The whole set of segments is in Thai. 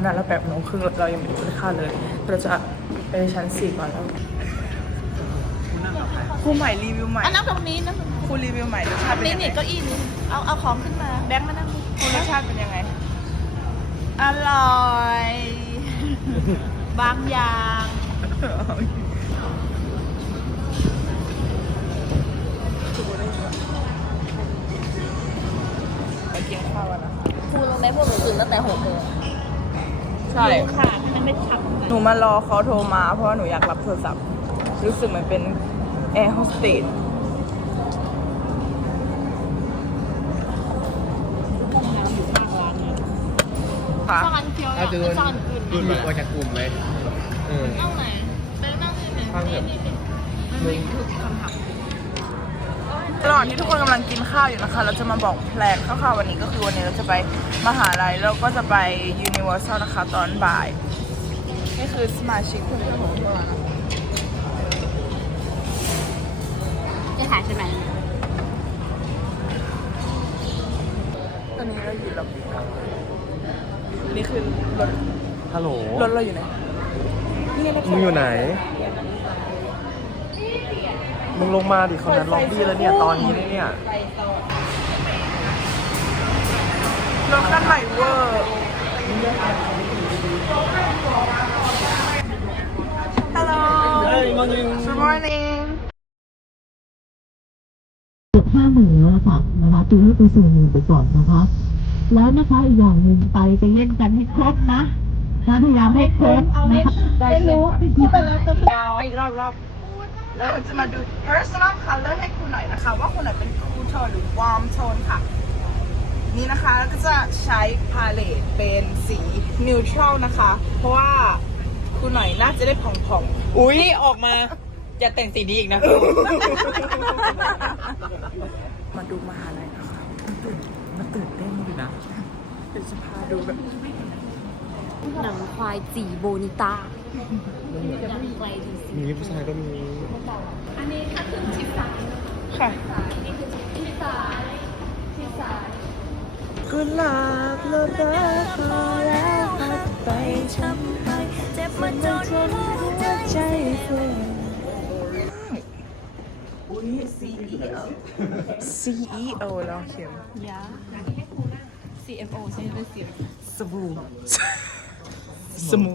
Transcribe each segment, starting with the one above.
ะนั้นเราแปดโมงครึ่งเรายังไม่ได้กินข้าวเลยเราจะไปชั้นสี่ก่อนแล้วครูใหม่รีวิวใหม่อันนั่งตรงนี้นั่งตรงนี้ครูรีวิวใหม่รสชาติเป็นนี่ยังไงนี่เก้าอี้นี่เอาเอาของขึ้นมา แบงค์มานั่งนี่ครูรสชาติเป็นยังไง อร่อย บางอย่างไปกินข้าวกันนะคะ ครูรู้ไหมพวกหนูตื่นตั้งแต่หกโมง ใช่ค่ะมันไม่ทันหนูมารอเขาโทรมา เพราะว่าหนูอยากรับโทรศัพท์ รู้สึกเหมือนเป็นแอร์โฮสเตสค่ะช่องอันเคียวถ้าเดินช่องอันอื่นดูดออกจากกลุ่มเลยเออนั่งไหนไปนั่งที่ไหนข้างแบบนี่นี่มันไม่ถูกคำถาม ระหว่างที่ทุกคนกำลังกินข้าวอยู่นะคะ เราจะมาบอกแพลนคร่าวๆวันนี้ก็คือวันนี้เราจะไปมหาลัยแล้วก็จะไป Universal นะคะ ตอนบ่าย นี่คือสมาชิกเพื่อนๆของเรานะจะถ่ายใช่ไหมตอนนี้เราอยู่ลำพูนค่ะอันนี้คือรถฮัลโหลรถเราอยู่ไหนนี่ไงนะมึงอยู่ไหน มึงลงมาดิเขานัดล็อบบี้แล้วเนี่ยตอนนี้เลยเนี่ยรถคันใหม่เวอร์ Hello Hey morning Good morning เกือบห้าหมื่นแล้วล่ะค่ะนะคะตีให้ไปสี่หมื่นไปก่อนนะคะ แล้วนะคะอีกอย่างหนึ่งไปจะเล่นกันให้ครบนะนะพยายามให้ครบนะคะไม่รู้ที่ไปแล้วจะยาวอีกรอบรอบ แล้วเราจะมาดู personal color ให้คุณหน่อยนะคะ ว่าคุณไหนเป็น cool tone หรือ warm tone ค่ะ นี่นะคะแล้วก็จะใช้พาเลตเป็นสี neutral นะคะ เพราะว่าคุณหน่อยน่าจะได้ผ่องๆอุ๊ยออกมาอย่าแต่งสีนี้อีกนะมาดูมหาลัยนะคะมันตื่นเต้นอยู่นะเดี๋ยวจะพาดูแบบ หนังควายจีโบนิต้า หนังควายดีสิมีผู้ชายก็มีค่ะกุหลาบโลดาพอแล้วพัดไปช้ำไป เจ็บมาจนหัวใจฟูอุ้ย CEO CEO เราเขียน ยา CFO ใช่ไหม CFO สบู่สมู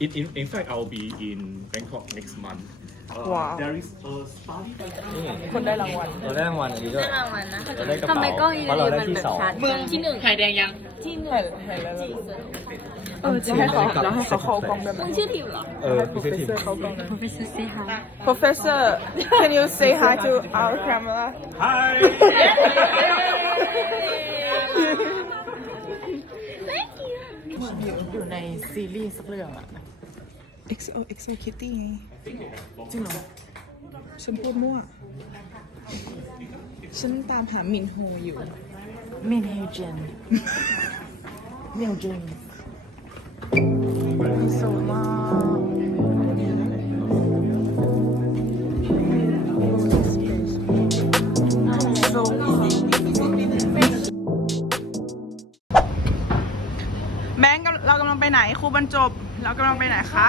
In, in, in fact, I'll be in Bangkok next month. Uh, Wow. There is a study by คนได้รางวัล เราได้รางวัลอันนี้ด้วยรางวัลนะเราได้กระทำไมเป๋ากล้องอีเพราะเราได้มันที่แบบสอง ชัดเมืองที่หนึ่งไข่แดงยังที่หนึ่งเห็นเห็นแล้วแล้วเออจะให้เขาแล้วให้เขาเข้ากล้องได้ไหมมึงชื่อทีมเหรอ เออพี่เสื้อทีมเข้ากล้องได้ไหม Professor say hi Professor can you say hi to our camera Hi! อยู่อยู่ในซีรีส์สักเรื่องอะ XO XO Kitty ไงจริงเหรอฉันพูดมั่ว ฉันตามหามินโฮอยู่ มินเฮเจนมินเจนสว ครูบรรจบเรากำลังไปไหนคะ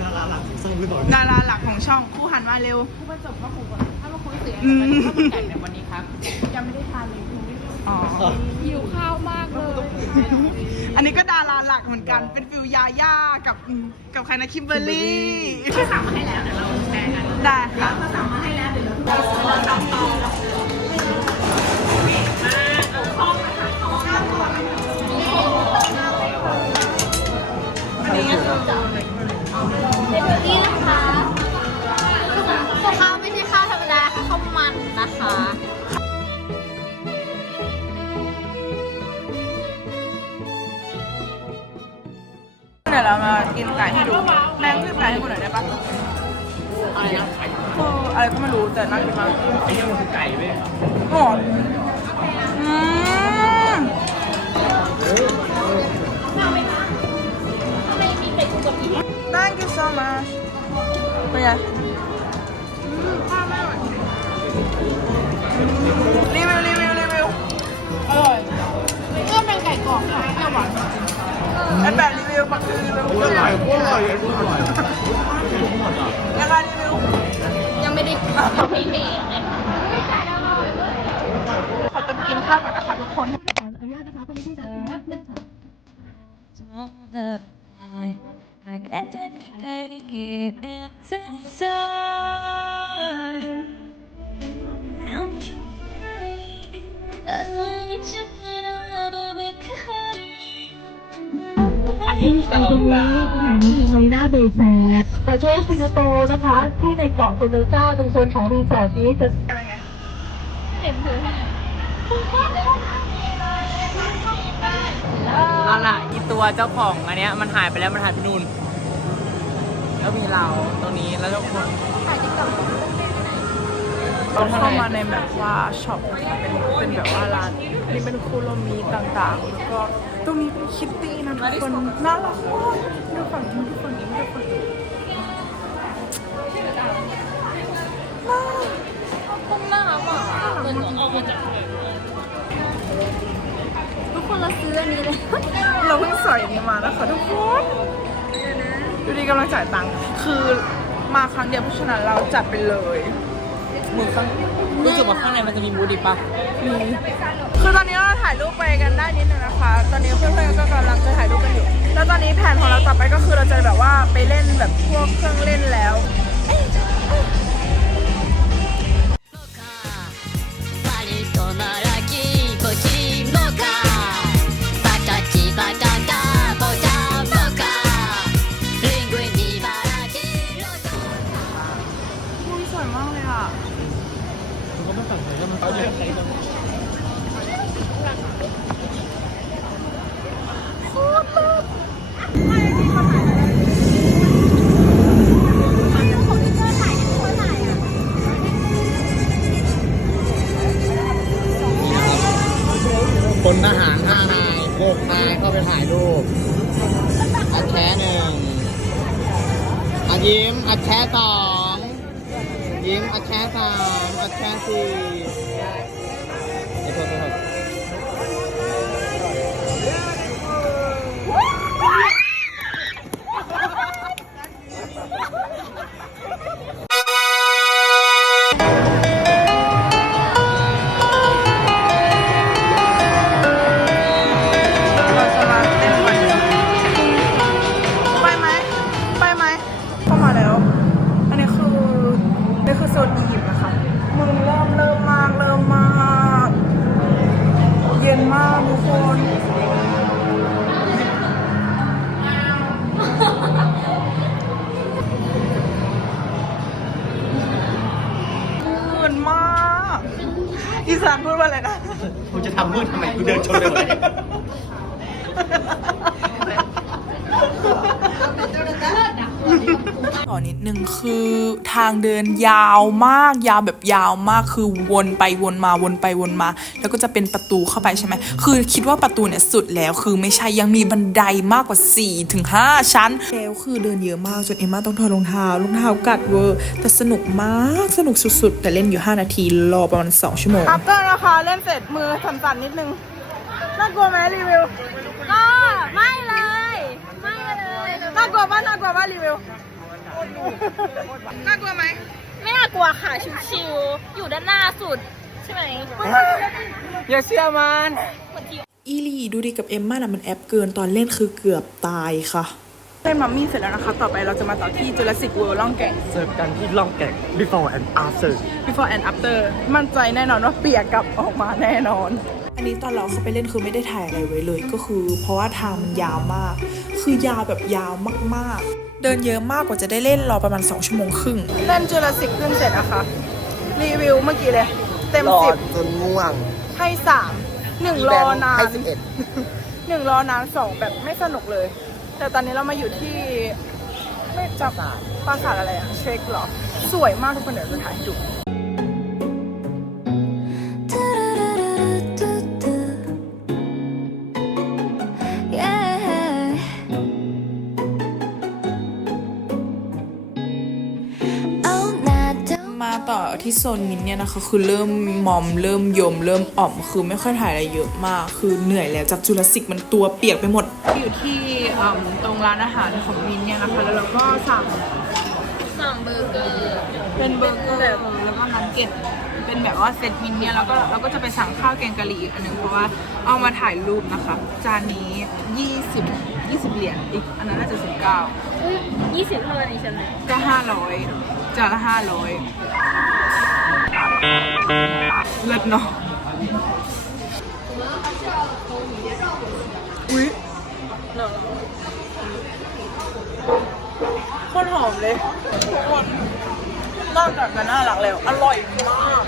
ดาราหลักของช่องดาราหลักของช่องครูหันมาเร็วครูบรรจบว่าครูก่อนถ้ามาคุยเสียอืมข้าวมันไก่ในวันนี้ครับยังไม่ได้ทานเลยครูไม่รู้อ๋อหิวข้าวมากเลย อันนี้ก็ดาราหลักเหมือนกันเป็นฟิลยาย่ากับกับใครนะคิมเบอร์รี่สั่งมาให้แล้วเดี๋ยวเราแชร์กันได้ค่ะสั่งมาให้แล้วเดี๋ยวเราอันนี้ก็คือ นี่นะคะข้าวไม่ใช่ข้าวธรรมดาค่ะข้าวมันนะคะเดี๋ยวเรามากินไก่ให้ดูแม่งคือไก่ให้กูหน่อยได้ปะอะไรนะเอออะไรก็ไม่รู้แต่น่ากินมากไอ้ยังมันคือไก่เว้ยหอม you so much เป็นไงรีวิวรีวิวรีวิวอร่อยก็เป็นไก่กรอบค่ะเปรี้ยวหวานไอ้แบบรีวิวมันคือเรื่องอะไรยังไงรีวิวยังไม่ได้ขอจะกินข้าวก่อนนะคะทุกคนขออนุญาตนะคะคุณพี่จะกินนิดนึ งค่ะ all the time. I can't take it inside. I'm trying. I need you in a little bit kind. อันนี้ตรงนี้ในหน้าเบย์แซดประเทศสิงคโปร์นะคะ ที่ในเกาะโซโนก้าตรงโซนของรีสอร์ทนี้จะเอาล่ะอีตัวเจ้าของอันเนี้ยมันหายไปแล้วมันหายไปนู่น แล้วมีเราตรงนี้แล้วทุกคนเราเข้ามาในแบบว่าช็อปนะคะเป็นเป็นแบบว่าร้านอันนี้เป็นคูโรมีต่างๆแล้วก็ตรงนี้เป็นคิตตี้นะทุกคนน่ารักมากดูฝั่งนี้ดูฝั่งนี้ดูฝั่งนี้ทุกคนเราซื้ออันนี้เลย เราเพิ่งใส่อันนี้มานะคะทุกคน ดูดีกำลังจ่ายตังค์คือมาครั้งเดียวเพราะฉะนั้นเราจัดไปเลยมือข้างรู้สึกว่าข้างในมันจะมีมูดอีกปะมีคือตอนนี้เราถ่ายรูปไปกันได้นิดนึงนะคะ ตอนนี้เพื่อนๆก็กำลังจะถ่ายรูปกันอยู่ แล้วตอนนี้แผนของเราต่อไปก็คือเราจะแบบว่าไปเล่นแบบพวกเครื่องเล่นแล้ว ทำมืดทำไมกูเดินชนเลย ต่อนิดนึงคือ ทางเดินยาวมากยาวแบบยาวมากคือวนไปวนมาวนไปวนมา แล้วก็จะเป็นประตูเข้าไปใช่ไหมคือคิดว่าประตูเนี่ยสุดแล้วคือไม่ใช่ยังมีบันไดมากกว่า4ถึง5ชั้นแล้วคือเดินเยอะมากจนเอมม่าต้องถอดรองเท้ารองเท้ากัดเวอร์แต่สนุกมากสนุกสุดๆ แต่เล่นอยู่ 5 นาทีรอประมาณ2ชั่วโมงอัปเตอร์นะคะเล่นเสร็จมือสั่นๆนิดนึงน่ากลัวไหมรีวิวก็ไม่เลยไม่เลยน่ากลัวป่ะน่ากลัวป่ะรีวิว น่ากลัวไหมไม่น่ากลัวค่ะชิวๆอยู่ด้านหน้าสุด ใช่ไหมอย่าเชื่อมันอีลีดูดีกับเอมม่าน่ะมันแอปเกินตอนเล่นคือเกือบตายค่ะเล่นมัมมี่เสร็จแล้วนะคะ ต่อไปเราจะมาต่อที่จุลศิษย์เวิลด์ล่องแก่งเจอกันที่ล่องแก่ง before and after before and after มั่นใจแน่นอนว่าเปียกกลับออกมาแน่นอน อันนี้ตอนเราเข้าไปเล่นคือไม่ได้ถ่ายอะไรไว้เลย ก็คือ เพราะว่าทางมันยาวมาก คือยาวแบบยาวมากๆ เดินเยอะมากกว่าจะได้เล่นรอประมาณ 2 ชั่วโมงครึ่ง เล่นจุลศิษย์ขึ้นเสร็จนะคะ รีวิวเมื่อกี้เลย เต็มสิบจนง่วงให้สามหนึ่งรอนานให้สิบเอ็ดหนึ่งรอนานสองแบบไม่สนุกเลย แต่ตอนนี้เรามาอยู่ที่ไม่จับปราสาทอะไรอะเช็คเหรอ สวยมากทุกคนเดี๋ยวจะถ่ายให้ดู ที่โซนมินเนี่ยนะคะคือเริ่มมอมเริ่มยม เริ่มอ่อมคือไม่ค่อยถ่ายอะไรเยอะมาก คือเหนื่อยแล้วจากจุลศิกมันตัวเปียกไปหมด อยู่ที่อืมตรงร้านอาหารของมินเนี่ยนะคะแล้วเราก็สั่งสั่งเบอร์เกอร์เป็นเบอร์เกอร์แล้วก็นักเก็ตเป็นแบบว่าเซตมินเนี่ยแล้วก็เราก็จะไปสั่งข้าวแกงกะหรี่อีกอันหนึงเพราะว่าเอามาถ่ายรูปนะคะ จานนี้ 20 20 เหรียญอีกอันนั้นน่าจะ 19ยี่สิบเท่าไหร่ใช่ไหมก็ 500จานละ 500 เลิศเนาะอุ้ยโคตรหอมเลยทุกคนนอกจากจะน่ารักแล้ว อร่อยมาก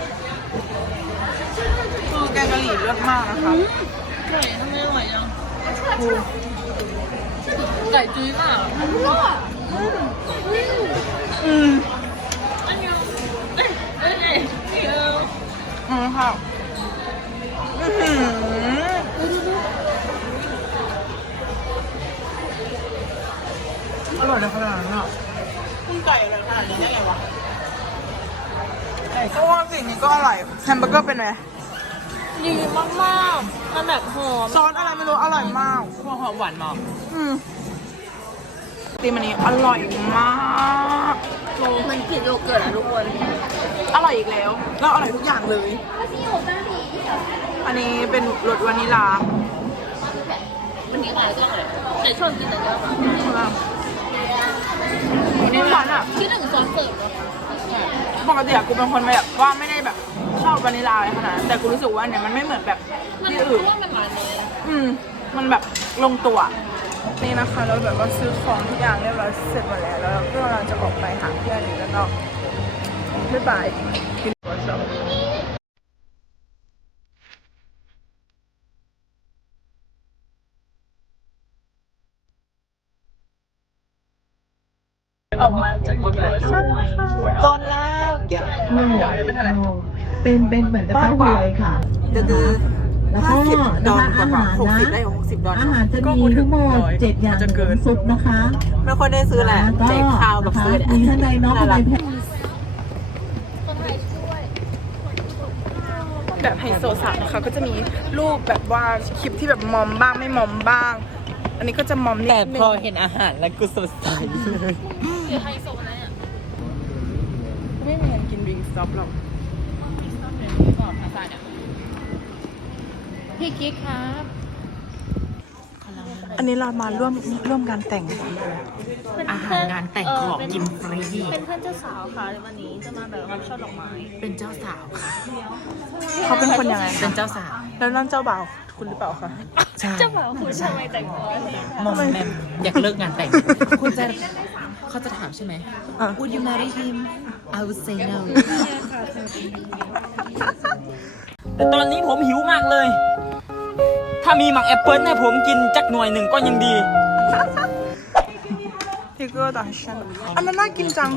คือแกงกะหรี่เลิศมากนะคะไก่ทำไมอร่อยจังไก่จุ้ยมากอืม อันนี้เอ้ยเอ้ยเอ้ยเออ อืมค่ะอื้อหืออร่อยเลยขนาดนั้นอะคุณไก่อร่อยขนาดนี้ได้ไงวะเพราะว่าสิ่งนี้ก็อร่อยแฮมเบอร์เกอร์เป็นไงดีมากๆมันแบบหอมซอสอะไรไม่รู้อร่อยมากพวกหอมหวานมากอืมตีมันนี้อร่อยมาก มันกลิ่นโยเกิร์ตอะทุกคน อร่อยอีกแล้ว แล้วอร่อยทุกอย่างเลย อันนี้เป็นรสวานิลาวันนี้อะไรก็อร่อยแต่ชอบกินแต่เนื้อนี่ร้านอะคิดถึงซอสเสิร์ฟเนาะปกติอะกูเป็นคนแบบว่าไม่ได้แบบชอบวานิลาอะไรขนาดนั้นแต่กูรู้สึกว่าอันเนี่ยมันไม่เหมือนแบบมันที่เพอื่นราะว่ามันหวานเลยอืม มันแบบลงตัว นี่นะคะเราแบบว่าซื้อของทุกอย่างเรียบร้อยเสร็จหมดแล้วแล้วเราก็กำลังจะออกไปหาเพื่อนอยู่แล้วเนาะบ๊ายบายกินหัวชอบออกมาจากหัวชอบตอนแรกเป็นเป็นเหมือนกับข้าวหวยค่ะเดือ แล้วก็ห้าสิบดอลนะคะกว่าอาหารหกสิบนะได้หกสิบดอลอาหารจะก็มีพูถึทั้งหมดร้อยเจ็ดอย่างจะเกินซุปนะคะไม่ค่อยได้ซื้อแหละแล้วก็เจ๊ข้าวกับซื้อนะคะเนี่ยมีข้างในเนอกข้างในแพ็คแบบไฮโซสาวนะคะก็จะมีรูปแบบว่าคลิปที่แบบมอมบ้างไม่มอมบ้าง อันนี้ก็จะมอมนิดแต่นึพองเห็นอาหารแล้วกูสดใสเลยคือไฮโซนะเนี่ยไม่มีเงินกินวิงสต็อปหรอก พี่กิ๊กครับ อันนี้เรามาร่วมร่วมงานแต่งอาหารงานแต่งของกินฟรีเป็นเพื่อนเจ้าสาวค่ะวันนี้จะมาแบบรับช่อดอกไม้เป็นเจ้าสาวค่ะเขาเป็นคนยังไงเป็นเจ้าสาวแล้วนั่นเจ้าบ่าวคุณหรือเปล่าคะ ใช่เจ้าบ่าวคุณทำไมแต่งตัวมอมแมมอยากเลิกงานแต่ง คุณจะเขาจะถามใช่ไหม อะ Would you marry him I would say no แต่ตอนนี้ผมหิวมากเลยถ้า มีหมักแอปเปิลให้ผมกินจักหน่วยหนึ่งก็ยังดีพิกเกอร์ต่างชันอันนั้นน่ากินจัง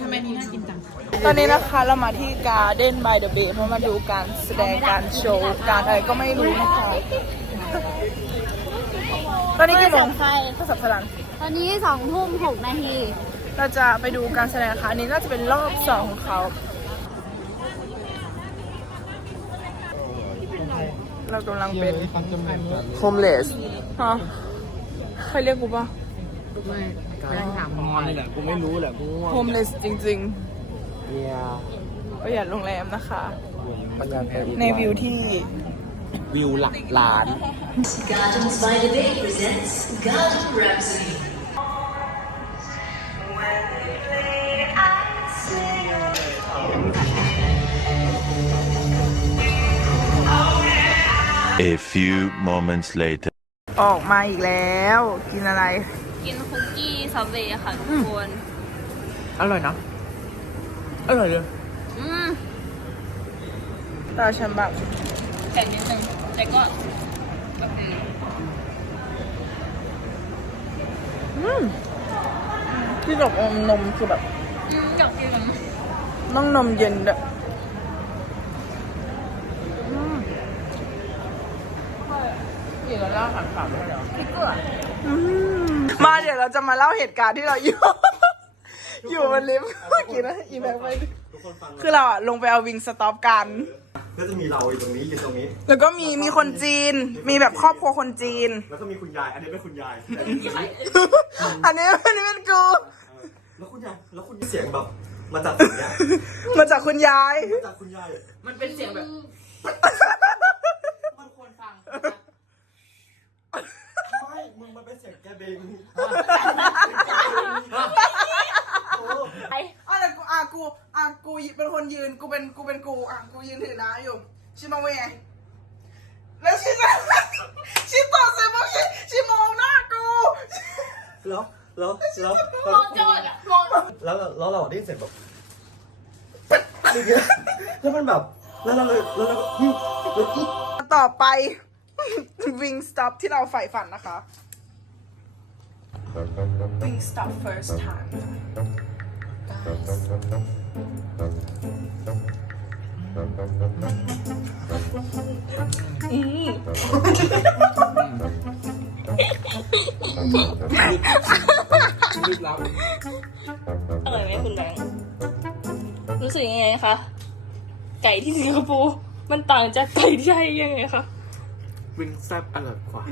ทำไมนี่น่ากินจัง ตอนนี้นะคะเรามาที่ Garden by the Bay เพราะมาดูการแสดงการโชว์การอะไรก็ไม่รู้นะคะ ตอนนี้กี่โมงโทรศัพท์สลันตอนนี้สองทุ่มหกนาที เราจะไปดูการแสดงนะคะอันนี้น่าจะเป็นรอบสองของเขา เรากำลังเป็น homeless ฮะใครเรียกกูปะไม่ถามงอนเลยแหละกูไม่รู้แหละกูง่วง homeless จริงเบียร์ๆประหยัดโรงแรมนะคะประกันไปในวิวที่วิวหลักล้าน Gardens by the Bay presents Garden Rhapsody. A few moments later. ออกมาอีกแล้ว กินอะไร กินคุกกี้ซับเวย์ค่ะทุกคน อร่อยนะ อร่อยเลยอืมตาฉันแบบแข็งนิดนึงแต่ก็แบบอืมอืมที่ดอกอมนมคือแบบ อืมอยากกินต้องนมเย็นด้วยอืม กินแล้วเล่าหันขำเลยเหรอพี่เกลือมาเดี๋ยวเราจะมาเล่าเหตุการณ์ที่เราอยู่ อยู่บนลิฟต์เมื่อกี้นะอีแม็กไปคือเราอะลงไปเอาวิงสต็อปกัน ก็จะมีเราอยู่ตรงนี้อยู่ตรงนี้ แล้วก็มีมีคนจีน มีแบบครอบครัวคนจีน แล้วก็มีคุณยาย อันนี้เป็นคุณยาย อันนี้อันนี้เป็นกูแล้วคุณยายแล้วคุณเสียงแบบมาจากตรงเนี้ยมาจากคุณยายมาจากคุณยาย มันเป็นเสียงแบบ มันควรฟัง ไม่ มึงมันเป็นเสียง แกเบงอะแต่กูอะกูอะกูเป็นคนยืนกูเป็นกูเป็นกูอะกูยืนถือน้ำอยู่ชิมาเวแล้วชิจะชิตอบเสร็จปุ๊บชิชิมองหน้ากูแล้วแล้วแล้วมองจอดอะมองแล้วแล้วเราได้ยินเสียงแบบอย่างเงี้ยแล้วมันแบบแล้วเราเลยแล้วเราก็ฮิ้วแล้วอีต่อไปวิงสต็อปที่เราใฝ่ฝันนะคะ วิงสต็อป first time Guys อร่อยไหมคุณแบงค์รู้สึกยังไงคะ ไก่ที่สิงคโปร์มันต่างจากไก่ที่ไทยยังไงคะ วิงแซบอร่อยกว่า